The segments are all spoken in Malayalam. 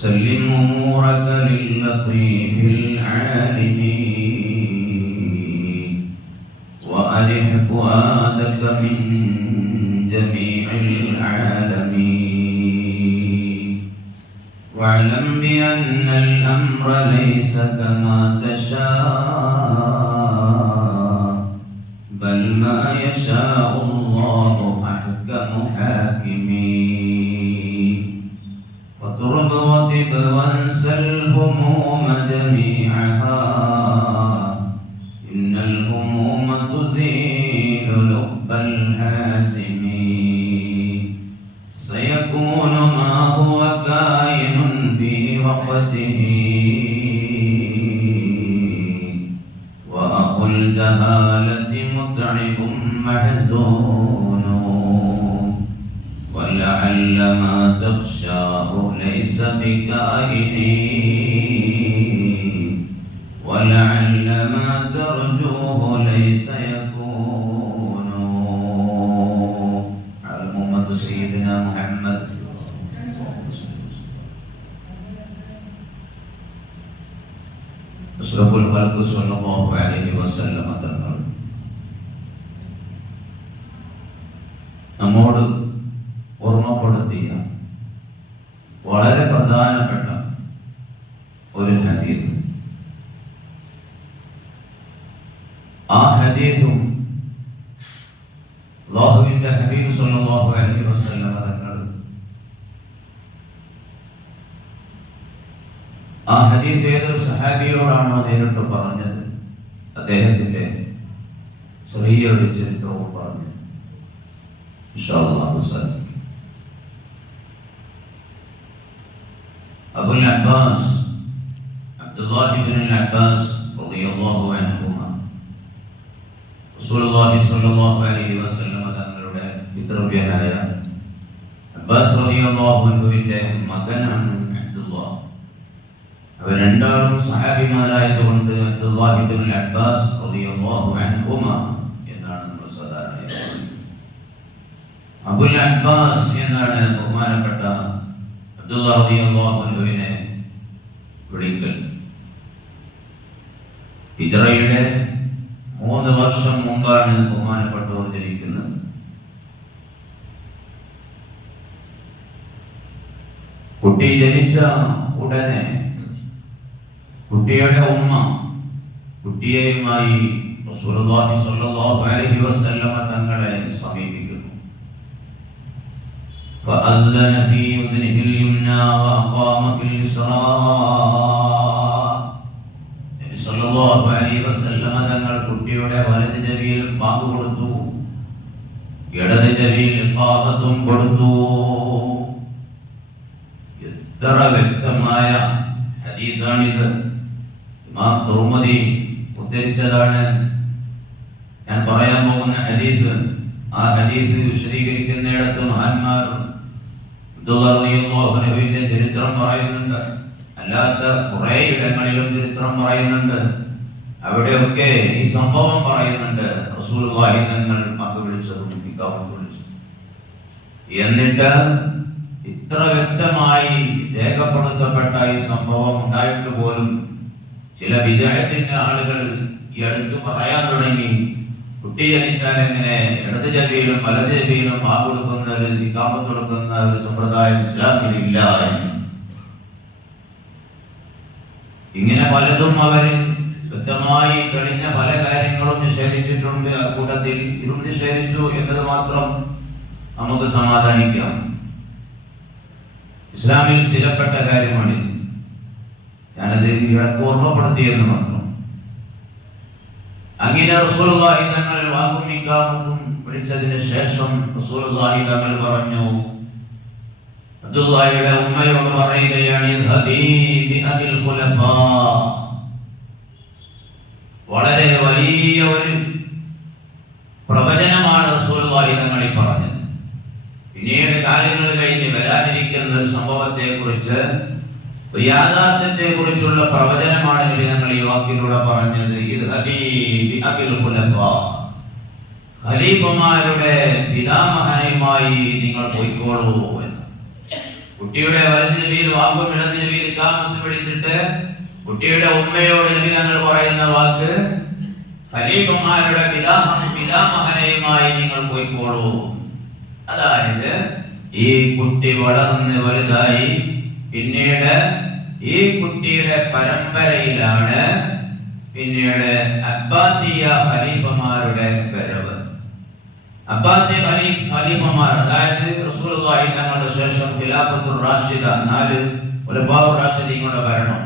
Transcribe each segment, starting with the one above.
سلم أمورك للطيب العالم وأرح فؤادك من جميع العالمين واعلم بأن الأمر ليس كما تشاء بل ما يشاء الله أحكم حاكمين وترب وطب وانسى الهموم جميعها إن الهموم تزيل لب الحازم سيكون ما هو كائن في وقته وأخو الجهالة متعب محزون ولعل ما تخشاه ليس بكائن ولعل ما ترجوه ليس يكون. على أمة سيدنا محمد أشرف الخلق صلى الله عليه وسلم തങ്ങൾ നമ്മോട് ഓർമ്മപ്പെടുത്തിയ വളരെ പ്രധാനപ്പെട്ട ഒരു ഹദീസ്. ആ ഹദീസും അല്ലാഹുവിന്റെ ഹബീബ് സല്ലല്ലാഹു അലൈഹി വസല്ലം തങ്ങൾ ആ ഹദീസ് ഏതൊരു സഹാബിയോടാണോ നേരിട്ട് പറഞ്ഞത് അദ്ദേഹത്തിന്റെ ചെറിയൊരു ചരിത്രവും പറഞ്ഞു. ഇൻഷാ അല്ലാഹ് അബുൽ അബ്ബാസ് അബ്ദുല്ലാഹി ഇബ്നുൽ അബ്ബാസ് റളിയല്ലാഹു അൻഹുമാ റസൂലുള്ളാഹി സ്വല്ലല്ലാഹു അലൈഹി വസല്ലം തങ്ങളുടെ പിതൃവ്യനായ അബ്ബാസ് റളിയല്ലാഹു അൻഹുവിന്റെ മകനാണ് അബ്ദുല്ലാഹ്. അവർ രണ്ടാളും സഹാബിമാരായതുകൊണ്ട് അബ്ദുല്ലാഹി ഇബ്നുൽ അബ്ബാസ് റളിയല്ലാഹു അൻഹുമാ എന്നാണ് നമ്മൾ സാധാരണ അബുൽ അബ്ബാസ് എന്നാണ് ബഹുമാനപ്പെട്ട അബ്ദുല്ലാഹി റളിയല്ലാഹു അൻഹുവിനെ വിളിക്കൽ. ഹിജ്റയുടെ 3 വർഷം മുമ്പാണ് ബഹുമാനപ്പെട്ടവർ ജനിക്കുന്നത്. കുട്ടി ജനിച്ച ഉടനെ കുട്ടിയുടെ ഉമ്മ കുട്ടിയുമായി റസൂലുള്ളാഹി സ്വല്ലല്ലാഹു അലൈഹി വസല്ലം തങ്ങളെ സമീപിക്കുന്നു. فأذن في أذنه اليمنى وأقام في اليسرى. നബി സല്ലല്ലാഹു അലൈഹി വസല്ലം തങ്ങൾ കുട്ടിയുടെ വലത് ചെവിയിൽ ബാങ്ക് കൊടുത്തു, ഇടത് ചെവിയിൽ ഇഖാമത്തും കൊടുത്തു. എത്ര വ്യക്തമായ ഹദീസാണിത്. ഇമാം തുർമുദി ഉദ്ധരിച്ചതാണ് ഞാൻ പറയാൻ പോകുന്ന ഹദീസ്. ആ ഹദീസ് വിശദീകരിക്കുന്നിടത്ത് മഹാന്മാർ അബ്ദുല്ലാഹി റളിയല്ലാഹു അൻഹുവിന്റെ ചരിത്രം പറയുന്നുണ്ട്, അല്ലാത്ത കുറെ ഇടങ്ങളിലും ചരിത്രം പറയുന്നുണ്ട്. അവിടെയൊക്കെ ഈ സംഭവം പറയുന്നുണ്ട്. റസൂലുള്ളാഹി തങ്ങൾ മക്ക വിളിച്ചതും ഇഖാമത്ത് വിളിച്ചതും. എന്നിട്ട് ഇത്ര വ്യക്തമായി രേഖപ്പെടുത്തപ്പെട്ട ഈ സംഭവം ഉണ്ടായിട്ട് പോലും ചില വിദഅത്തിന്റെ ആളുകൾ ഈ അടുത്ത് പറയാൻ തുടങ്ങി, കുട്ടി ജനിച്ചാൽ എങ്ങനെ ഇടത് ചെവിയിലും വലത് ചെവിയിലും ബാങ്ക് കൊടുക്കുന്ന ഇഖാമത്ത് കൊടുക്കുന്ന ഒരു സമ്പ്രദായം ഇസ്ലാമിലില്ല. ഇങ്ങനെ പലതും അവര് വ്യക്തമായി കഴിഞ്ഞ പല കാര്യങ്ങളും നിഷേധിച്ചിട്ടുണ്ട്. അക്കൂട്ടത്തിൽ ഇതും നിഷേധിച്ചു എന്നത് മാത്രം നമുക്ക് സമാധാനിക്കാം. ഇസ്ലാമിൽ സ്ഥിരപ്പെട്ട കാര്യമാണ്. ഞാനത് ഇടക്ക് ഓർമ്മപ്പെടുത്തിയെന്ന് മാത്രം. അങ്ങനെ റസൂലുള്ളാഹി തങ്ങൾ വാക്കും ഇഖാമത്തും വിളിച്ചതിന് ശേഷം റസൂലുള്ളാഹി തങ്ങൾ പറഞ്ഞു, അബ്ദുല്ലാഹിയുടെ ഉമ്മയോട് പറയുകയാണ്, ഇദ്ഹബീ ബിഅബിൽ ഖുലഫാ. വളരെ വലിയ ഒരു പ്രവചനമാണ് റസൂലുള്ളാഹി തങ്ങൾ ഈ പറഞ്ഞത്. പിന്നീട് കാലങ്ങൾ കഴിഞ്ഞ് വരാനിരിക്കുന്ന ഒരു സംഭവത്തെ കുറിച്ച്, ഒരു യാഥാർത്ഥ്യത്തെ കുറിച്ചുള്ള പ്രവചനമാണ് നബി തങ്ങൾ ഈ വാക്കിലൂടെ പറഞ്ഞത്. ഇദ്ഹബീ ബിഅബിൽ ഖുലഫാ. ഖലീഫമാരുടെ പിതാമഹനുമായി നിങ്ങൾ പോയിക്കോളൂ എന്ന്. കുട്ടിയുടെ വലത് ചെവിയിൽ വാക്കും ഇടത് ചെവിയിൽ ഇഖാമത്ത് പിടിച്ചിട്ട് കുട്ടിയുടെ ഉമ്മയോട് നബി തങ്ങൾ പറയുന്ന വാക്ക്, ഖലീഫമാരുടെ പിതാമഹനെയുമായി നിങ്ങൾ പോയിക്കോളൂ. അതായത് ഈ കുട്ടി വളർന്ന് വലുതായി പിന്നീട് ഈ കുട്ടിയുടെ പരമ്പരയിലാണ് പിന്നീട് അബ്ബാസിയ ഖലീഫമാരുടെ വരവ്. അബ്ബാസി ഖലീഫമാർ, അതായത് റസൂലുള്ളാഹി തങ്ങളുടെ ശേഷം ഖിലാഫത്തുർ റാഷിദ 4 ഖുലഫാഉർ റാഷിദീങ്ങളുടെ ഭരണം,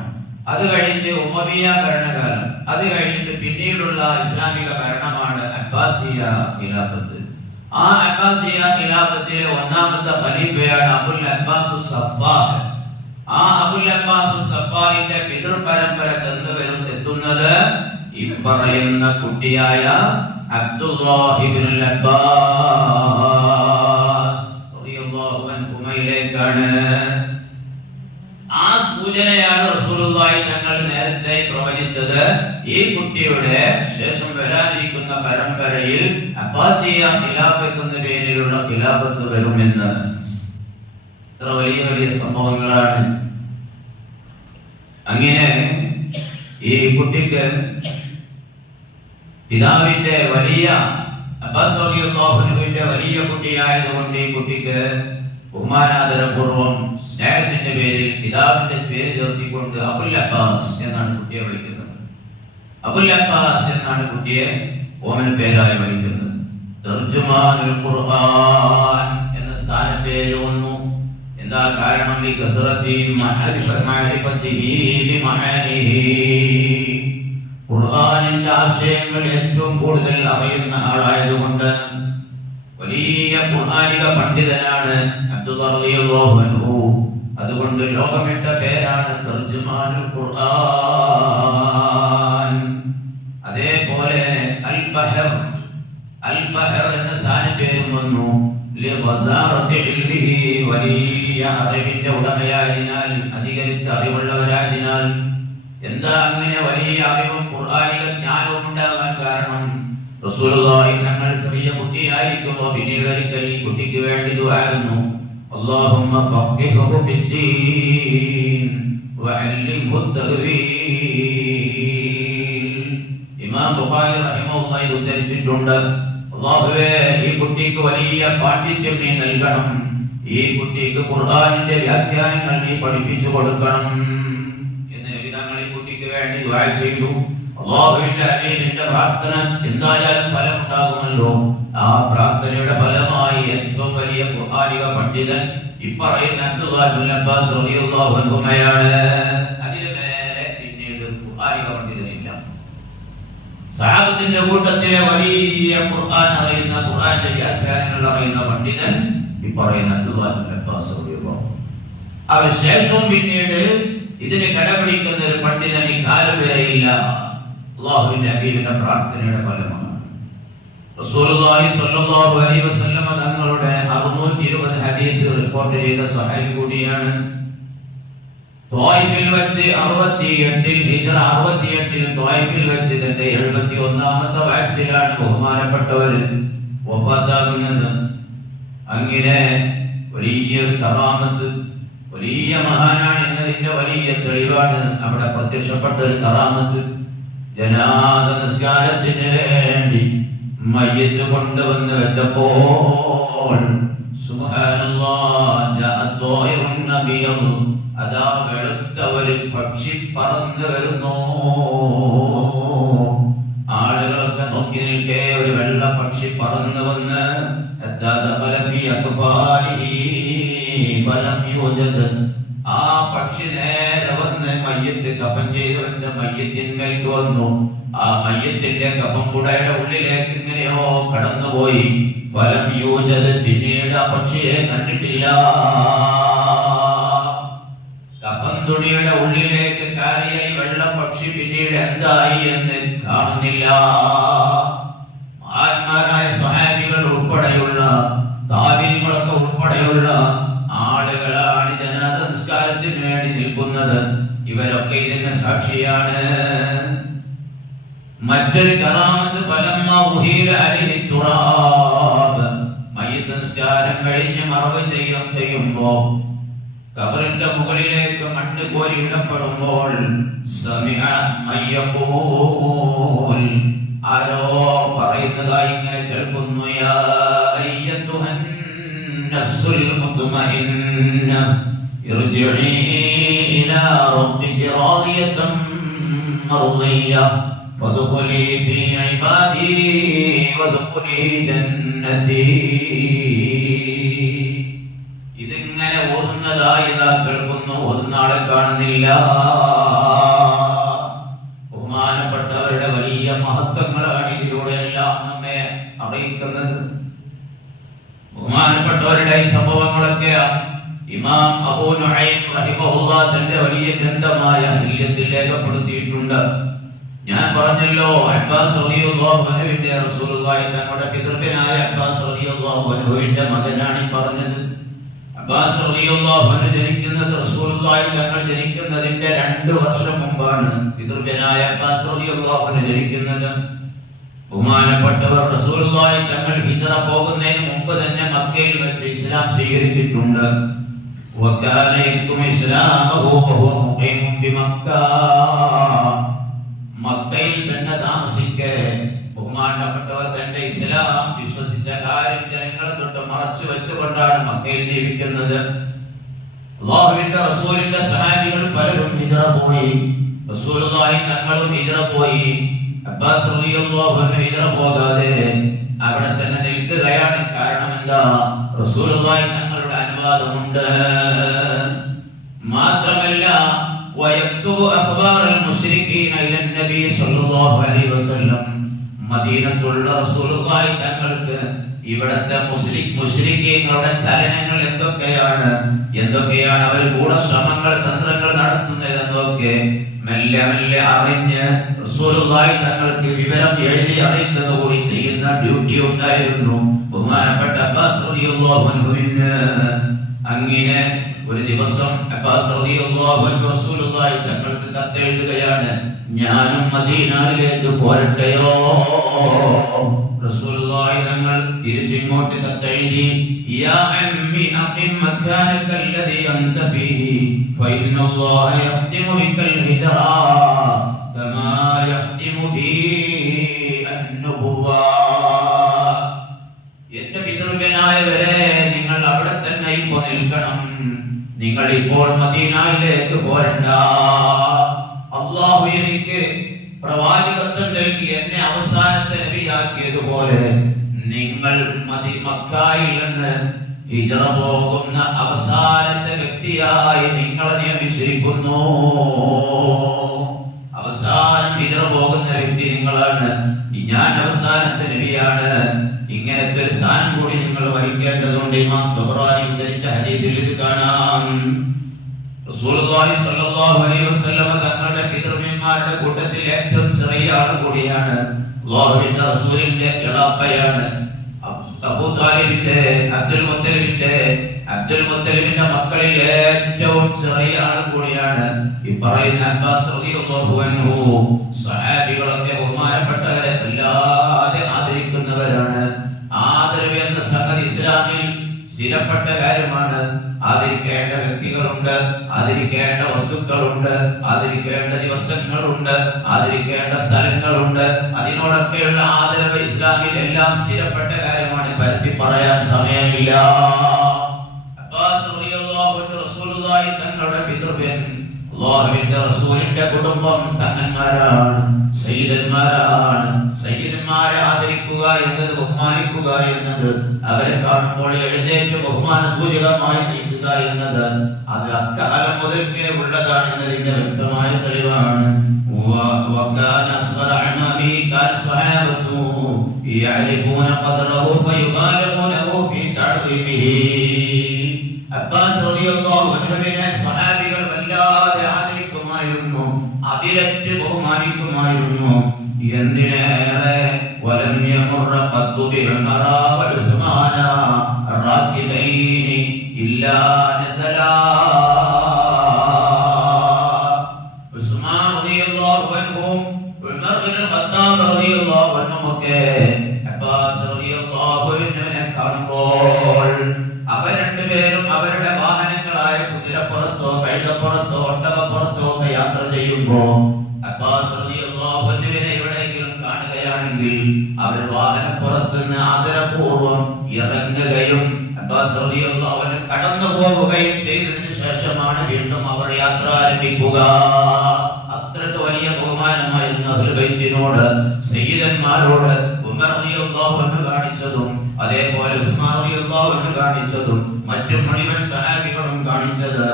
അത് കഴിഞ്ഞ് ഉമവിയ ഭരണകാലം, അത് കഴിഞ്ഞിട്ട് പിന്നീടുള്ള ഇസ്ലാമിക ഭരണമാണ് അബ്ബാസിയ ഖിലാഫത്ത്. ആ അബ്ബാസിയ ഖിലാഫത്തിലെ ഒന്നാമത്തെ ഖലീഫയാണ് അബുൽ അബ്ബാസ് സഫാഹ്. ആ അബുൽ അബ്ബാസ് സഫാഹിന്റെ പിതൃപരമ്പര എത്തുന്നത് ഈ പറയുന്ന കുട്ടിയായ അബ്ദുല്ലാഹ് ഇബ്നുൽ അബ്ബാസ് റളിയല്ലാഹു അൻഹുമയിലേക്കാണ്. ആ സൂചനയാണ് റസൂലുള്ളാഹി തങ്ങൾ നേരത്തെ പ്രവചിച്ചത്. ഈ കുട്ടിയുടെ ശേഷം വരാനിരിക്കുന്ന പരമ്പരയിൽ അബ്ബാസിയ ഖിലാഫത്ത് എന്ന പേരിലുള്ള ഖിലാഫത്ത് വരുമെന്ന്. ഇത്ര വലിയ വലിയ സംഭവങ്ങളാണ്. അങ്ങനെ ഈ കുട്ടിക്ക് പിതാവിന്റെ വലിയ അബ്ബാസ് റളിയല്ലാഹു അൻഹുവിന്റെ വലിയ കുട്ടിയായതുകൊണ്ട് ഈ കുട്ടിക്ക് ബഹുമാനാദരപൂർവം സ്നേഹത്തിന്റെ പേരിൽ പിതാവിന്റെ പേര് ചേർത്തിക്കൊണ്ട് അബുൽ അബ്ബാസ് എന്നാണ് കുട്ടിയെ വിളിക്കുന്നത്. അബുൽ അബ്ബാസ് എന്നാണ് കുട്ടിയെ ഓമന പേരായി വിളിക്കുന്നത്. തർജുമാനുൽ ഖുർആൻ എന്ന സ്ഥാനപ്പേര് വന്നു. എന്താ കാരണം? ലികസറതി മഅരിഫതിഹി ബിമആനിഹി, ഖുർആനിന്റെ ആശയങ്ങൾ ഏറ്റവും കൂടുതൽ അറിയുന്ന ആളായതുകൊണ്ട്. വലിയ ഖുർആനിക പണ്ഡിതനാണ് അബ്ദുല്ലാഹ് റളിയല്ലാഹു അൻഹു. അതുകൊണ്ട് ലോകമിട്ട പേരാണ് തർജുമാനുൽ ഖുർആൻ. അതേപോലെ അൽ ബഹർ എന്ന സ്ഥാനപ്പേരും വന്നു. ലിവസാറത്തി ഇൽമിഹി, വലിയ അറിവിന്റെ ഉടമയായതിനാൽ, അധികരിച്ച അറിവുള്ളവരായതിനാൽ. എന്താ അങ്ങനെ വലിയ അറിവും ഖുർആനിക ജ്ഞാനവും ഉണ്ടാകാൻ കാരണം? റസൂലുള്ളാഹി തങ്ങൾ ചെറിയ കുട്ടിയായിരിക്കുമ്പോൾ പിന്നീട് ഒരിക്കൽ ഈ കുട്ടിക്ക് വേണ്ടി ദുആയിരുന്നു, അല്ലാഹുമ്മ ഫഖിഹ്ഹു ഫിദ്ദീൻ വഅല്ലിംഹു തഅ്വീൽ. ഇമാം ബുഖാരി റഹിമഹുല്ലാഹി ഉദ്ധരിച്ചിട്ടുണ്ട്, അല്ലാഹുവേ ഈ കുട്ടിക്ക് വലിയ പാണ്ഡിത്യം നീ നൽകണം, ഈ കുട്ടിക്ക് ഖുർആനിന്റെ വ്യാഖ്യാനങ്ങൾ നീ പഠിപ്പിച്ചു കൊടുക്കണം എന്ന് നബി തങ്ങൾ ഈ കുട്ടിക്ക് വേണ്ടി ദുആ ചെയ്തു. അല്ലാഹുവിന്റെ അമീനിന്റെ പ്രാർത്ഥന എന്തായാലും ഫലമുണ്ടാകുമല്ലോ. ആ പ്രാർത്ഥനയുടെ ഫലമായി ഏറ്റവും വലിയ ഖുർആനിക പണ്ഡിതൻ ഇപ്പറയുന്ന അബ്ദുല്ലാഹ് ഇബ്നുൽ അബ്ബാസ് റളിയല്ലാഹു അൻഹുമയാണ്. അതിനു നേരെ പിന്നീട് ഖുർആനിക പണ്ഡിതനില്ല. സഹാബത്തിന്റെ കൂട്ടത്തിലെ വലിയ ഖുർആൻ അറിയുന്ന, ഖുർആന്റെ വ്യാഖ്യാനങ്ങൾ അറിയുന്ന പണ്ഡിതൻ ഇപ്പറയുന്ന അബ്ദുല്ലാഹ് ഇബ്നുൽ അബ്ബാസ് റളിയല്ലാഹു അൻഹു. അവശേഷം പിന്നീട് ഇതിനെ കടപിടിക്കുന്ന ഒരു പണ്ഡിതൻ ഈ കാലം വരെയില്ല. അല്ലാഹുവിന്റെ ഹബീബിന്റെ പ്രാർത്ഥനയുടെ ഫലമാണ്. റസൂലുള്ളാഹി സ്വല്ലല്ലാഹു അലൈഹി വസല്ലം തങ്ങളുടെ 620 ഹദീസ് റിപ്പോർട്ട് ചെയ്ത സ്വഹീഹ് കൂടിയാണ്. ത്വായിഫിൽ വെച്ച് 68 ഹിജ്റ 68 ത്വായിഫിൽ വെച്ച് തന്റെ 71ാമത്തെ വയസ്സിലാണ് ബഹുമാനപ്പെട്ടവർ വഫാത്താകുന്നത്. അങ്ങനെ വലിയ കറാമത്ത്, വലിയ മഹാനാണ് എന്നതിന്റെ വലിയ തെളിവാണ് അവിടെ പ്രത്യക്ഷപ്പെട്ട ഒരു കറാമത്ത്. ജനാസ നിസ്കാരത്തിന് വേണ്ടി മയ്യിത്ത് കൊണ്ടുവന്ന് വെച്ചപ്പോൾ സുബ്ഹാനല്ലാഹ് ജഅത് ത്വായിറുൻ നബിയ്യു, അതാ വെളുത്ത ഒരു പക്ഷി പറന്നു വരുന്നു. ആളുകളൊക്കെ നോക്കി നിൽക്കെ ഒരു വെള്ള പക്ഷി പറന്നു വന്ന് ആ പക്ഷി നേരെ വന്ന് മയ്യത്ത് കഫൻ ചെയ്ത് വെച്ച മയ്യത്തിന്മേൽക്ക് വന്നു. ആ മയ്യത്തിന്റെ കഫൻ കുടയുടെ ഉള്ളിലേക്ക് ഇങ്ങനെയോ കടന്നുപോയി. ഫലം യൂജത്, പിന്നീട് ആ പക്ഷിയെ കണ്ടിട്ടില്ല. കഫൻ തുണിയുടെ ഉള്ളിലേക്ക് കയറിയ ഈ വെള്ള പക്ഷി പിന്നീട് എന്തായി എന്ന് കാണുന്നില്ല. മഹാന്മാരായ സ്വഹാബികൾ ഉൾപ്പെടെയുള്ള താബീങ്ങളൊക്കെ ഉൾപ്പെടെയുള്ള ആളുകളാണ് ജനാസ നിസ്കാരത്തിന് വേണ്ടി നിൽക്കുന്നത്. ഇവരൊക്കെ ഇതിന് സാക്ഷിയാണ്. മറ്റൊരു കറാമത്ത്, ഫലമ്മ ഉഹീല അലൈഹി തുറാബ്, മയ്യിത്ത് നിസ്കാരം കഴിഞ്ഞ് മറവ് ചെയ്യുമ്പോൾ ഖബറിന്റെ മുകളിലേക്ക് മണ്ണ് കോരി ഇടപ്പെടുമ്പോൾ സമിഅ മയ്യഖൂൽ, ആരോ പറയുന്നതായി ഇങ്ങനെ കേൾക്കുന്നു, യാ അയ്യത്തുഹൻ നഫ്സുൽ മുത്മഇന്ന ഇർജിഇ ഇലാ റബ്ബികി റാദിയതൻ മർദിയ്യ ഫദ്ഖുലി ഫീ ഇബാദി വദ്ഖുലി ജന്നതി. ഇതിങ്ങനെ ഓതുന്നതായി ഇതാ കേൾക്കുന്നു, ഓതുന്ന ആളെ കാണുന്നില്ല. ബഹുമാനപ്പെട്ടവരുടെ വലിയ മഹത്വങ്ങളാണ് ഇതിലൂടെയെല്ലാം നമ്മെ അറിയിക്കുന്നത്. ബഹുമാനപ്പെട്ടവരുടെ ഈ സംഭവങ്ങളൊക്കെ ഇമാം അബൂ നുഐം റഹിമഹുല്ലാഹ് തന്റെ വലിയ ഗ്രന്ഥമായ ഹില്യത്തിൽ രേഖപ്പെടുത്തിയിട്ടുണ്ട്. ഞാൻ പറഞ്ഞല്ലോ, അബ്ബാസ് റളിയല്ലാഹു അൻഹുവിന്റെ റസൂലുള്ളാഹി തങ്ങളുടെ പിതൃവ്യനായ അബ്ബാസ് റളിയല്ലാഹു അൻഹുവിന്റെ മകനാണ് ഈ പറഞ്ഞത്. അബ്ബാസ് റളിയല്ലാഹു അൻഹു ജനിക്കുന്നത് റസൂലുള്ളാഹി തങ്ങൾ ജനിക്കുന്നതിന്റെ 2 വർഷം മുമ്പാണ്. പിതൃവ്യനായ അബ്ബാസ് റളിയല്ലാഹു അൻഹു ജനിക്കുന്നത്. ബഹുമാനപ്പെട്ടവർ റസൂലുള്ളാഹി തങ്ങൾ ഹിജ്റ പോകുന്നതിന് മുമ്പ് തന്നെ മക്കയിൽ വെച്ച് ഇസ്ലാം സ്വീകരിച്ചിട്ടുണ്ട്. വകാന യക്തും ഇസ്ലാമഹു വഹുവ മുഖീമുൻ ബിമക്ക, മക്കയിൽ തന്നെ താമസിക്കെ ബഹുമാനപ്പെട്ടവർ തന്റെ ഇസ്ലാം വിശ്വസിച്ച കാര്യം ജനങ്ങളെ തൊട്ട് മറച്ചു വെച്ചുകൊണ്ടാണ് മക്കയിൽ ജീവിക്കുന്നത്. അല്ലാഹുവിന്റെ റസൂലിന്റെ സഹാബികൾ പലരും ഹിജ്റ പോയി, റസൂലുള്ളാഹി തങ്ങളും ഹിജ്റ പോയി. അബ്ബാസ് റളിയല്ലാഹു അൻഹു ഹിജ്റ പോകാതെ അവിടെ തന്നെ നിൽക്കുകയാണ്. കാരണം എന്താ? റസൂലുള്ളാഹി തങ്ങളുടെ അനുവാദമുണ്ട്. മാത്രമല്ല വയക്തുബു അഖ്ബാറൽ മുശ്രിക്കീന ഇല നബി സല്ലല്ലാഹു അലൈഹി വസല്ലം, മദീനത്തുള്ള റസൂലുള്ളാഹി തങ്ങൾക്ക് ഇവിടത്തെ മുശ്രിക്കീങ്ങളുടെ ചലനങ്ങൾ എന്തൊക്കെയാണ് അവർ ഗൂഢശ്രമങ്ങൾ തന്ത്രങ്ങൾ നടത്തുന്നത് എന്നൊക്കെ മെല്ലെ മെല്ലെ അറിഞ്ഞ് റസൂലുള്ളാഹി തങ്ങൾക്ക് വിവരം എഴുതി അറിയിക്കുക കൂടി ചെയ്യുന്ന ഡ്യൂട്ടി ഉണ്ടായിരുന്നു ബഹുമാനപ്പെട്ട അബ്ബാസ് റളിയല്ലാഹു അൻഹുവിന്. അങ്ങനെ ഒരു ദിവസം അബ്ബാസ് റളിയല്ലാഹു അൻഹു റസൂലുള്ളാഹി തങ്ങൾക്ക് കത്തെഴുതുകയാണ്, ഞാനും മദീനയിലേക്ക് പോരട്ടെയോ? റസൂലുള്ളാഹി തങ്ങൾ തിരിച്ചിങ്ങോട്ട് കത്തെഴുതി, യാ അമ്മി അഖിം മക്കാനക അല്ലദീ അൻത ഫീഹി ഫഇന്നല്ലാഹ യഖ്തിമു ബികൽ ഹിജ്റ കമാ യഖ്തിമു ബി അൻ-നുബുവ്വ. എന്റെ പിതൃവ്യനായവരെ, നിങ്ങൾ അവിടെ തന്നെ ഇപ്പോൾ നിൽക്കണം. നിങ്ങൾ ഇപ്പോൾ മദീനയിലേക്ക് പോരണ്ട. അല്ലാഹു എനിക്ക് പ്രവാചകത്വം നൽകി എന്നെ അവസാനത്തെ നബിയാക്കിയതുപോലെ നിങ്ങൾ മക്കയിൽ നിന്ന് ഹിജ്റ പോകുന്ന അവസാനത്തെ വ്യക്തിയായി നിങ്ങളെ നിയമിച്ചിരിക്കുന്നു. അവസാനം ഹിജ്റ പോകുന്ന വ്യക്തി നിങ്ങളാണ്. ഞാൻ അവസാനത്തെ നബിയാണ്. ഇങ്ങനത്തെ ഒരു സ്ഥാനം കൂടി നിങ്ങൾ വഹിക്കേണ്ടതുണ്ട്. ഇമാം തബറാനി ഉദ്ധരിച്ച ഹദീസിൽ ഇത് കാണാം. റസൂലുള്ളാഹി സ്വല്ലല്ലാഹു അലൈഹി വസല്ലം തങ്ങളുടെ പിതൃവ്യന്മാരുടെ കൂട്ടത്തിൽ ഏറ്റവും ചെറിയ ആൾ കൂടിയാണ്. അല്ലാഹുവിന്റെ റസൂലിന്റെ ഇളപ്പയാണ്. അബൂ താലിബിന്റെ അബ്ദുൽ മുത്തലിബിന്റെ മക്കളിൽ ഏറ്റവും ചെറിയ ആൾ കൂടിയാണ് ഈ പറയുന്ന അബ്ബാസ് റളിയല്ലാഹു അൻഹു. സ്വഹാബികളൊക്കെ ബഹുമാനപ്പെട്ടവരെ വല്ലാതെ ആദരിക്കുന്നവരാണ്. ആദരവ് എന്ന സംഗതി ഇസ്ലാമിൽ സ്ഥിരപ്പെട്ട കാര്യമാണ്. ആദരിക്കേണ്ട വ്യക്തികളുണ്ട്, ആദരിക്കേണ്ട വസ്തുക്കളുണ്ട്, ആദരിക്കേണ്ട ദിവസങ്ങളുണ്ട്, ആദരിക്കേണ്ട സ്ഥലങ്ങളുണ്ട്. അതിനോടൊക്കെയുള്ള ആദരവ് ഇസ്ലാമിൽ എല്ലാം സ്ഥിരപ്പെട്ട കാര്യമാണ്. പരത്തി പറയാൻ സമയമില്ല. അബ്ബാസ് റളിയല്ലാഹു അൻഹു റസൂലുള്ളാഹി തങ്ങളുടെ പിതൃവ്യൻ. അല്ലാഹുവിന്റെ റസൂലിന്റെ കുടുംബം തങ്ങന്മാരാണ്, സയ്യിദന്മാരാണ്. സയ്യിദന്മാരെ ആദരിക്കുക എന്നത്, ബഹുമാനിക്കുക എന്നത്, അവരെ കാണുമ്പോൾ എഴുന്നേറ്റ് ബഹുമാന സൂചകമായി നിൽക്കുക എന്നത് അത് അക്കാലം മുതൽക്കേ ഉള്ളതാണ് എന്നതിന്റെ വ്യക്തമായ തെളിവാണ്. وكان أصغر أعمامه كان صحابته يعرفون قدره فيبالغونه في تعظيمه. അബ്ബാസ് റളിയല്ലാഹു അൻഹുവിനെ സ്വഹാബികൾ വല്ലാതെ ആദരിക്കുമായിരുന്നു, അതിരറ്റ് ബഹുമാനിക്കുമായിരുന്നു. എന്തിനേറെ ولم يمر قط بعمر وعثمان الراكبين إلا نزلا. ഉസ്മാൻ റളിയല്ലാഹു അൻഹു, ഉമർ ഇബ്നുൽ ഖത്താബ് റളിയല്ലാഹു അൻഹു ഒക്കെ അബ്ബാസ് റളിയല്ലാഹു അൻഹുവിനെ കാണുമ്പോൾ അവർ രണ്ടുപേരും അവരുടെ വാഹനങ്ങളായ കുതിരപ്പുറത്ത് യാത്ര ചെയ്യുമ്പോ അബ്ബാസ് റളിയല്ലാഹു അൻഹുവിനെ എവിടെയെങ്കിലും കാണുകയാണെങ്കിൽ അവർ വാഹനപ്പുറത്തുനിന്ന് ആദരപൂർവ്വം ഇറങ്ങുകയും അബ്ബാസ് റളിയല്ലാഹു അൻഹു കടന്നു പോവുകയും ചെയ്തതിനു ശേഷമാണ് വീണ്ടും അവർ യാത്ര ആരംഭിക്കുക. അത്രയ്ക്ക് വലിയ ബഹുമാനമായിരുന്നു അഹ്ലുൽ ബൈത്തിനോട്, സയ്യിദന്മാരോട് ഉമർ റളിയല്ലാഹു അൻഹു കാണിച്ചതും അതേപോലെ ഉസ്മാൻ റളിയല്ലാഹു അൻഹു കാണിച്ചതും മറ്റു മുഴുവൻ സഹാബികളും കാണിച്ചത്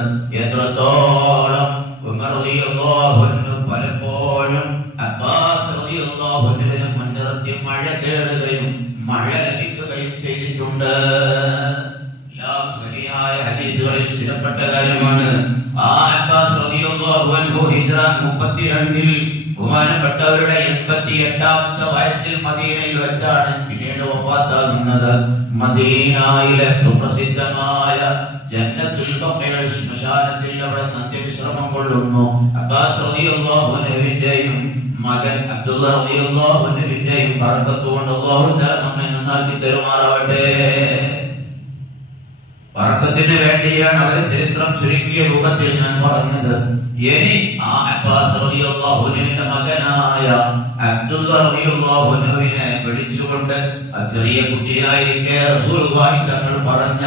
എത്രത്തോളം ഉമർ റളിയല്ലാഹു അൻഹു പലപ്പോഴും അബ്ബാസ് റളിയല്ലാഹു അൻഹുവിനെ മുൻനിർത്തി മഴ തേടുകയും മഴ ലഭിക്കുകയും ചെയ്തിട്ടുണ്ട്. എല്ലാം സഹിഹായ ഹദീസുകളിൽ സ്ഥിരപ്പെട്ട കാര്യമാണ്. ആ അബ്ബാസ് റളിയല്ലാഹു അൻഹു ഹിജ്റ 32-ൽ ബഹുമാനപ്പെട്ടവരുടെ 88ാമത്തെ വയസ്സിൽ മദീനയിൽ വെച്ചാണ് പിന്നീട് വഫാത്താകുന്നത്. മദീനയിലെ സുപ്രസിദ്ധമായ ജന്നത്തുൽ ബഖീഅ ശ്മശാനത്തിൽ അവിടെ അന്ത്യവിശ്രമം കൊള്ളുന്നു. അബ്ബാസ് റളിയല്ലാഹു അൻഹുവിന്റെയും മകൻ അബ്ദുല്ലാഹ് റളിയല്ലാഹു അൻഹുവിന്റെയും ബറക്കത്ത് കൊണ്ട് അല്ലാഹു തആല നമ്മെ നന്നാക്കി തരുമാറാവട്ടെ. ബറക്കത്തിന് വേണ്ടിയാണ് അവരുടെ ചരിത്രം ചുരുക്കിയ രൂപത്തിൽ ഞാൻ പറഞ്ഞത്. ഇനി ആ അബ്ബാസ് റളിയല്ലാഹു അൻഹുവിന്റെ മകനായ അബ്ദുല്ലാഹ് റളിയല്ലാഹു അൻഹുവിനെ വിളിച്ചുകൊണ്ട് ആ ചെറിയ കുട്ടിയായിരിക്കെ റസൂലുള്ളാഹി തങ്ങൾ പറഞ്ഞ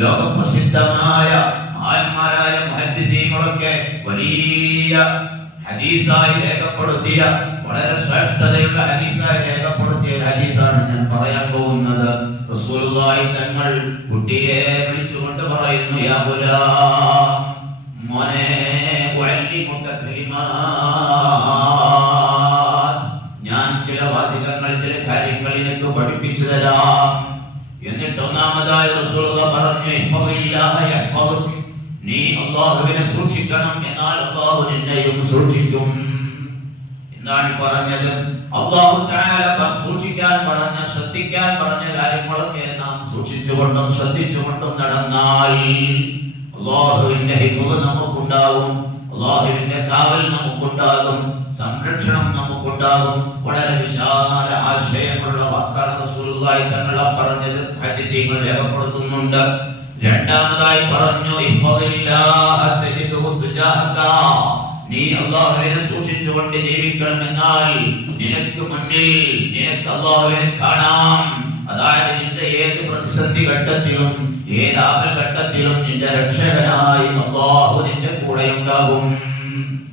ലോകപ്രസിദ്ധമായ മഹാന്മാരായ മുഹദ്ദിസീങ്ങളൊക്കെ വലിയ ഹദീസായി രേഖപ്പെടുത്തിയ വളരെ ശ്രേഷ്ഠതയുള്ള ഹദീസായി രേഖപ്പെടുത്തിയ ഹദീസാണ് ഞാൻ പറയാൻ പോകുന്നത്. റസൂലുള്ളാഹി തങ്ങൾ കുട്ടിയെ വിളിച്ചുകൊണ്ട് പറയുന്നു, യാ ഗുലാം, മോനെ, ഉഅല്ലിമുക കലിമാത്ത്, ഞാൻ ചില വാചകങ്ങൾ ചില കാര്യങ്ങൾ നിനക്ക് പഠിപ്പിച്ചു തരാം. എന്നിട്ട് ഒന്നാമതായി റസൂലുള്ളാഹി പറഞ്ഞു, ഇഹ്ഫദില്ലാഹ യഹ്ഫദുക, നീ അല്ലാഹുവിനെ സൂക്ഷിക്കണം, എന്നാൽ അല്ലാഹു നിന്നെയും സൂക്ഷിക്കും. എന്താണ് പറഞ്ഞത്? അല്ലാഹു തആല സൂക്ഷിക്കാൻ പറഞ്ഞ, ശ്രദ്ധിക്കാൻ പറഞ്ഞ കാര്യങ്ങളൊക്കെ നാം സൂക്ഷിച്ചുകൊണ്ടും ശ്രദ്ധിച്ചുകൊണ്ടും നടന്നാൽ അല്ലാഹുവിന്റെ ഹിഫ്ള് നമുക്കുണ്ടാകും, അല്ലാഹുവിന്റെ കാവൽ നമുക്കുണ്ടാകും, സംരക്ഷണം നമുക്കുണ്ടാകും. വളരെ വിശാല ആശയമുള്ള വാക്കാണ് റസൂലുള്ളാഹി തങ്ങൾ പറഞ്ഞത്. ഹദീസുകൾ രേഖപ്പെടുത്തുന്നുണ്ട്. രണ്ടാമതായി പറഞ്ഞു, ഇഫ്ദില്ലാഹ തജിദുഹു തുജാഹക, നീ അല്ലാഹുവിനെ സൂക്ഷിച്ചുകൊണ്ട് ജീവിക്കണമെന്നാൽ നിനക്ക് മുന്നിൽ നിനക്ക് അല്ലാഹുവിനെ കാണാം. അതായത് നിന്റെ ഏത് പ്രതിസന്ധി ഘട്ടത്തിലും ഏത് ആപൽ ഘട്ടത്തിലും നിന്റെ രക്ഷകനായി അല്ലാഹു നിന്റെ കൂടെ ഉണ്ടാകും.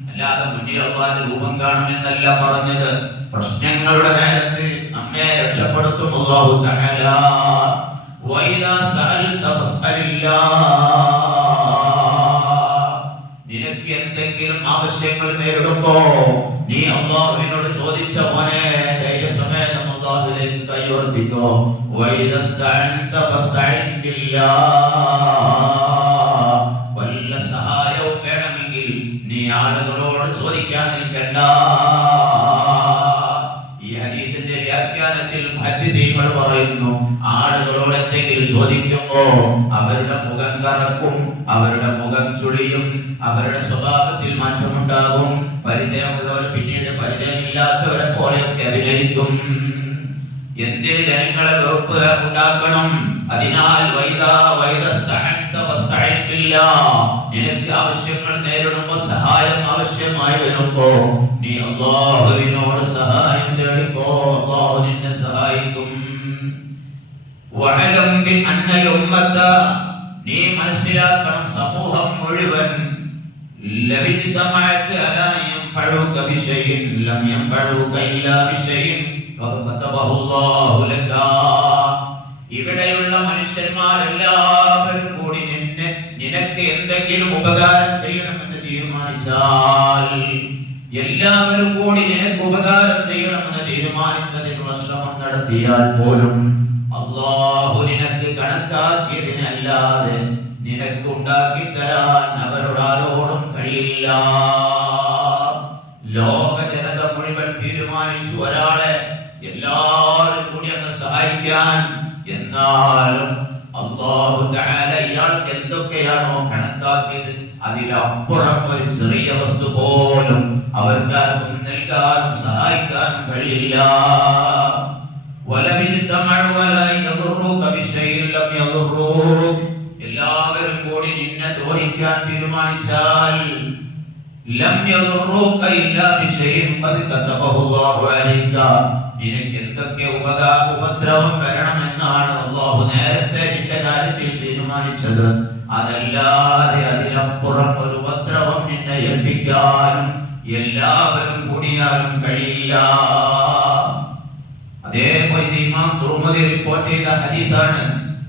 അല്ലാതെ മുന്നിൽ അല്ലാഹുവിന്റെ രൂപം കാണുമെന്നല്ല പറഞ്ഞത്. പ്രശ്നങ്ങളുടെ നേരത്ത് നമ്മെ രക്ഷപ്പെടുത്തും അല്ലാഹു തആല. വഇദാ സഅൽത ഫസ്അലില്ലാഹ്, നിനക്ക് എന്തെങ്കിലും ആവശ്യങ്ങൾ നേരിടുമ്പോ നീ അല്ലാഹുവിനോട് ചോദിച്ച മോനെ ധൈര്യസമേതം അല്ലാഹുവിലേക്ക് കൈയോർപ്പിക്കോ. വഇദാ സ്തഅൻത ഫസ്തഇൻ ബില്ലാഹ്, വല്ല സഹായവും വേണമെങ്കിൽ നീ ആളുകളോട് ചോദിക്കാൻ നിൽക്കണ്ട. ഈ ഹദീസിന്റെ വ്യാഖ്യാനത്തിൽ മുഹദ്ദിസീങ്ങൾ പറയുന്നു, ആളുകളോട് എന്തെങ്കിലും ചോദിക്കുമ്പോ അവരുടെ മുഖം കറക്കും, അവരുടെ മുഖം ചുളിയും, അവരുടെ സ്വഭാവത്തിൽ മാറ്റമുണ്ടാകും. പരിചയമുള്ളവർ പിന്നീട് പരിചയമില്ലാത്തവരെ പോലെയൊക്കെ അഭിനയിക്കും. എന്തിന് ജനങ്ങളെ വെറുപ്പ് ഉണ്ടാക്കണം? അതിനാൽ നിനക്ക് ആവശ്യങ്ങൾ നേരിടുമ്പോ, സഹായം ആവശ്യമായി വരുമ്പോ നീ അല്ലാഹുവിനോട് സഹായം തേടിക്കോ, അല്ലാഹു നിന്നെ സഹായിക്കും. വഅലം ബിഅന്നൽ ഉമ്മത, നീ മനസ്സിലാക്കണം, സമൂഹം മുഴുവൻ ലവിജ്തമഅത അലാ യൻഫഉക ബിശൈഇൻ ലം യൻഫഉക ഇല്ലാ ബിശൈഇൻ ഖദ് കതബഹു അല്ലാഹു ലക. ഇവിടെയുള്ള മനുഷ്യന്മാരെല്ലാവരും കൂടി നിനക്ക് എന്തെങ്കിലും ഉപകാരം ചെയ്യണമെന്ന് തീരുമാനിച്ചാൽ, എല്ലാവരും കൂടി നിനക്ക് ഉപകാരം ചെയ്യണമെന്ന് തീരുമാനിച്ചതിനുള്ള ശ്രമം നടത്തിയാൽ പോലും അല്ലാഹു നിനക്ക് കണക്കാക്കിയതിനല്ലാതെ നിനക്ക് ഉണ്ടാക്കി തരാൻ അവരോട് ആരോടും കഴിയില്ല. ലോക ജനത മുഴുവൻ തീരുമാനിച്ചു ഒരാളെ എല്ലാവരും കൂടി അങ്ങ് സഹായിക്കാൻ. എന്നാലും അല്ലാഹു തആല ഇയാൾക്ക് എന്തൊക്കെയാണോ കണക്കാക്കിയത് അതിലപ്പുറം ഒരു ചെറിയ വസ്തു പോലും അവർക്കാർക്കും നൽകാൻ സഹായിക്കാൻ കഴിയില്ല. എല്ലാവരും കൂടി നിന്നെ ദ്രോഹിക്കാൻ തീരുമാനിച്ചാൽ ലം യദുറുക ഇല്ലാ ബിശൈഇൻ ഖദ് കതബഹു അല്ലാഹു അലൈക. നിനക്ക് എന്തൊക്കെ ഉപദ്രവം വരണമെന്നാണ് അല്ലാഹു നേരത്തെ നിന്റെ കാര്യത്തിൽ തീരുമാനിച്ചത്, അതല്ലാതെ അതിനപ്പുറം ഒരു ഉപദ്രവം നിന്നെ ഏൽപ്പിക്കാനും എല്ലാവരും കൂടിയാലും കഴിയില്ല. അതേപോലെ ഇമാം തുർമുദി റിപ്പോർട്ട് ചെയ്ത ഹദീസാണ്.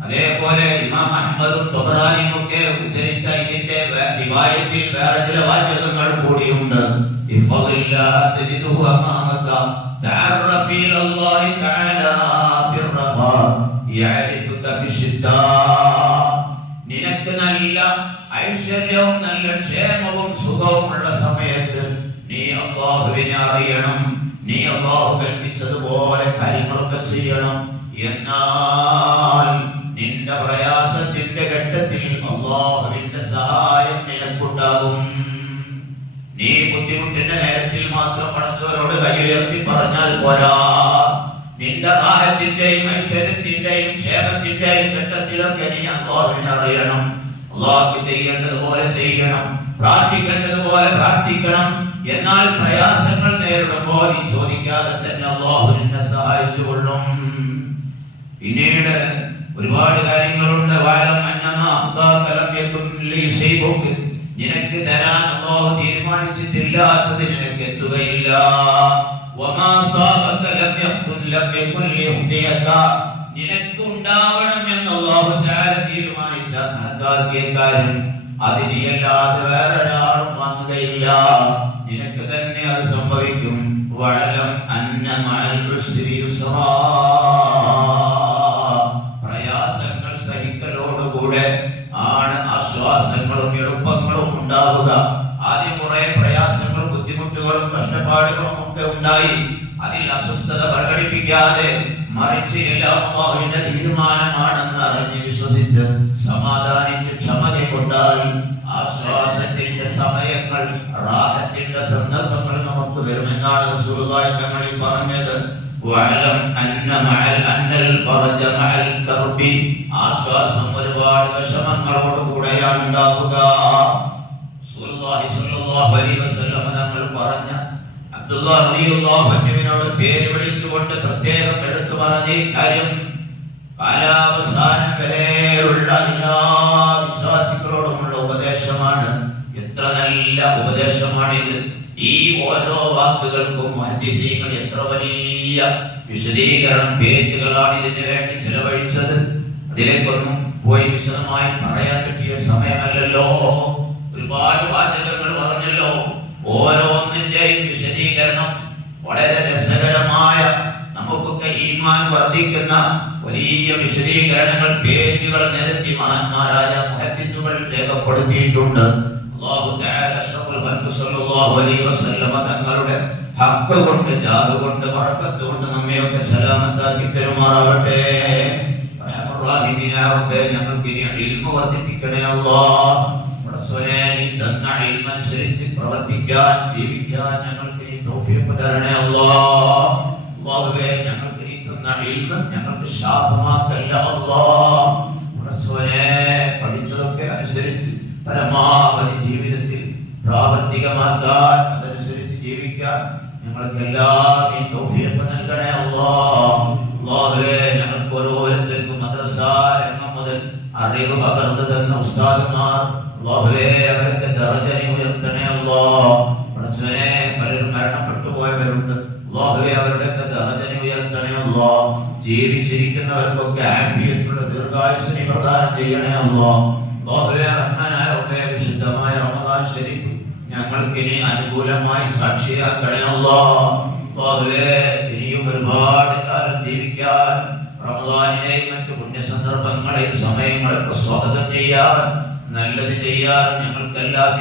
അതേപോലെ ഇമാം അഹ്മദും തബറാനിയും ഒക്കെ ഉദ്ധരിച്ച ഇതിന്റെ റിവായത്തിൽ വേറെ ചില വാചകങ്ങൾ കൂടിയുണ്ട്. ഇഫ്ളില്ലാഹ തജിദുഹു അമാമക തഅറഫി ഇലല്ലാഹി തആല ഫിർറഹാ യഅരിഫുക ഫിശ്ശിദ്ദാ. നിനക്ക് നല്ല ഐശ്വര്യവും നല്ല ക്ഷേമവും സുഖവും ഉള്ള സമയത്ത് നീ അല്ലാഹുവിനെ അറിയണം, നീ അല്ലാഹു കൽപ്പിച്ചതുപോലെ കാര്യങ്ങളൊക്കെ ചെയ്യണം. എന്നാൽ നിന്റെ പ്രയാസത്തിന്റെ ഘട്ടത്തിൽ അല്ലാഹുവിന്റെ സഹായം നിനക്കുണ്ടാകും. നീ ബുദ്ധിമുട്ടിന്റെ നേരത്തിൽ മാത്രം പടച്ചവരോട് കൈ ഉയർത്തി പറഞ്ഞാൽ പോരാ. നിന്റെ റാഹത്തിന്റെയും ഐശ്വര്യത്തിന്റെയും ക്ഷേമത്തിന്റെയും ഘട്ടത്തിലൊക്കെ നീ അല്ലാഹുവിനെ അറിയണം, അല്ലാഹു ചെയ്യേണ്ടതുപോലെ ചെയ്യണം, പ്രാർത്ഥിക്കേണ്ടതുപോലെ പ്രാർത്ഥിക്കണം. എന്നാൽ പ്രയാസങ്ങൾ നേരിടുമ്പോൾ നീ ചോദിക്കാതെ തന്നെ അല്ലാഹു നിന്നെ സഹായിച്ചു കൊള്ളും. പിന്നീട് ഒരുപാട് കാര്യങ്ങളുണ്ട്. നിനക്ക് തരാൻ അല്ലാഹു തീരുമാനിച്ചിട്ടില്ലാത്തത് നിനക്ക് എത്തുകയില്ല. നിനക്ക് ഉണ്ടാവണം എന്ന് അല്ലാഹു തആല തീരുമാനിച്ച കണക്കാക്കിയ കാര്യം അതിനെയല്ലാതെ വേറൊരാളും വാങ്ങുകയില്ല. നിനക്ക് തന്നെ അത് സംഭവിക്കും. വഅലം അന്ന മഅൽ ഉസ്രി യുസ്റാ. പ്രയാസങ്ങൾ സഹിക്കലോടുകൂടെ ആണ് ആശ്വാസങ്ങളും എളുപ്പങ്ങളും ഉണ്ടാവുക. ആദ്യം കുറെ പ്രയാസങ്ങളും ബുദ്ധിമുട്ടുകളും കഷ്ടപ്പാടുകളും ഒക്കെ ഉണ്ടായി. അതിൽ അസ്വസ്ഥത പ്രകടിപ്പിക്കാതെ മറിച്ച് എല്ലാം അല്ലാഹുവിന്റെ തീരുമാനമാണെന്ന് അറിഞ്ഞ് വിശ്വസിച്ച് സമാധാനിച്ച് ക്ഷമ കൊണ്ടാൽ ആശ്വാസത്തിന്റെ സമയങ്ങൾ, റാഹത്തിന്റെ സന്ദർഭങ്ങൾ നമുക്ക് വരുമെന്നാണ് റസൂലുള്ളാഹി തങ്ങളിൽ പറഞ്ഞത്. വഅലം അന്നൽ ഫറജ മഅൽ കർബി. ആശ്വാസം ഒരുപാട് വിഷമങ്ങളോട് കൂടെയാണ് ഉണ്ടാവുക. റസൂലുള്ളാഹി സ്വല്ലല്ലാഹു അലൈഹി വസല്ലം തങ്ങൾ പറഞ്ഞ അബ്ദുല്ലാഹ് റളിയല്ലാഹു അൻഹുവിനോട് പേര് വിളിച്ചുകൊണ്ട് പ്രത്യേകം എടുത്തു പറഞ്ഞ കാര്യം കാലാവസാനം വരെയുള്ള എല്ലാ വിശ്വാസികളോടുമുള്ള ഉപദേശമാണ്. എത്ര നല്ല ഉപദേശമാണിത്! ഈ ഓരോ വാക്കുകൾക്കും മുഹദ്ദിസീങ്ങൾ എത്ര വലിയ വിശദീകരണം പേജുകളാണ് ഇതിനു വേണ്ടി ചെലവഴിച്ചത്. അതിലേക്കൊന്നും പോയി വിശദമായി പറയാൻ പറ്റിയ സമയമല്ലല്ലോ. ഒരുപാട് വാചകങ്ങൾ പറഞ്ഞല്ലോ. ഓരോന്നിന്റെയും വിശദീകരണം വളരെ രസകരമായ, നമുക്കൊക്കെ ഈമാൻ വർദ്ധിക്കുന്ന വലിയ വിശദീകരണങ്ങൾ പേജുകൾ നിരത്തി മഹാന്മാരായ മുഹദ്ദിസുകൾ രേഖപ്പെടുത്തിയിട്ടുണ്ട്. അല്ലാഹു തആല അഷ്റഫുൽ ഖൽഖ് സ്വല്ലല്ലാഹു അലൈഹി വസല്ലം തങ്ങളുടെ ഹഖ് കൊണ്ട്, ജാഹ് കൊണ്ട്, ബറക്കത്ത് കൊണ്ട് നമ്മയൊക്കെ സലാമത്താക്കി പെരുമാറാവട്ടെ. റഹ്മാൻ റഹീമിനായ റബ്ബേ, ഞങ്ങൾക്ക് ഇൽമു വർദ്ധിപ്പിക്കണേ അല്ലാഹ്. റസൂലേ, നീ തന്ന ഇൽമനുസരിച്ച് പ്രവർത്തിക്കാൻ, ജീവിക്കാൻ ഞങ്ങൾക്ക് നീ തൗഫീഖ് തരണേ അല്ലാഹ്. അല്ലാഹുവേ, ഞങ്ങൾക്ക് നീ തന്ന ഇൽമ ഞങ്ങൾക്ക് ശാപമാക്കല്ല അല്ലാഹ്. റസൂലേ, പഠിച്ചതൊക്കെ അനുസരിച്ച് പരമാവധി ജീവിതത്തിൽ പ്രാവർത്തികമാക്കാൻ, അതനുസരിച്ച് ജീവിക്കാൻ ഞങ്ങൾക്കെല്ലാം നീ തൗഫീഖ് നൽകണേ അല്ലാഹ്. അല്ലാഹുവേ, ഞങ്ങൾക്ക് ഓരോരുത്തർക്കും മദ്രസ രംഗം മുതൽ അറിവ് പകർന്നു തന്ന ഉസ്താദുമാർ, അല്ലാഹുവേ, അവരുടെ ദറജ നീ ഉയർത്തണേ അല്ലാഹ്. റസൂലേ, പലരും മരണപ്പെട്ടു പോയവരുണ്ട്. അല്ലാഹുവേ, അവരുടെ ദറജ നീ ഉയർത്തണേ അല്ലാഹ്. ജീവിച്ചിരിക്കുന്നവർക്കൊക്കെ ആഫിയത്തുള്ള ദീർഘായുസ്സ് നീ പ്രദാനം ചെയ്യണേ അല്ലാഹ്. അല്ലാഹുവേ, റഹ്മാനായ റബ്ബേ, വിശുദ്ധമായ റമദാൻ ശരീഫ് ഞങ്ങൾക്ക് ഇനി അനുകൂലമായി സാക്ഷിയാക്കണേ അല്ലാഹ്. അല്ലാഹുവേ, ഇനിയും ഒരുപാട് കാലം ജീവിക്കാൻ, റമദാനിനെയും മറ്റു പുണ്യ സന്ദർഭങ്ങളെയും സമയങ്ങളൊക്കെ സ്വാഗതം ചെയ്യാൻ, നല്ലത് ചെയ്യാൻ ഞങ്ങൾക്കെല്ലാം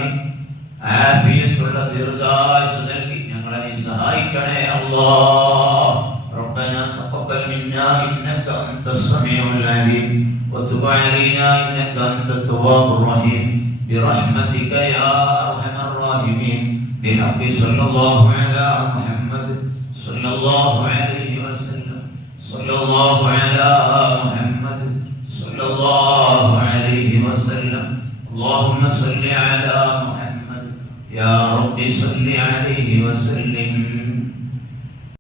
ആഫിയത്തുള്ള ദീർഘായുസ്സ് നൽകി ഞങ്ങളെ നീ സഹായിക്കണേ അല്ലാഹ്. ربنا تقبل منا إنك أنت السميع العليم وتب علينا إنك أنت التواب الرحيم برحمتك يا أرحم الراحمين بحق صلى الله على محمد صلى الله عليه وسلم صلى الله على محمد صلى الله عليه وسلم اللهم صل على محمد يا يا رب صل عليه وسلم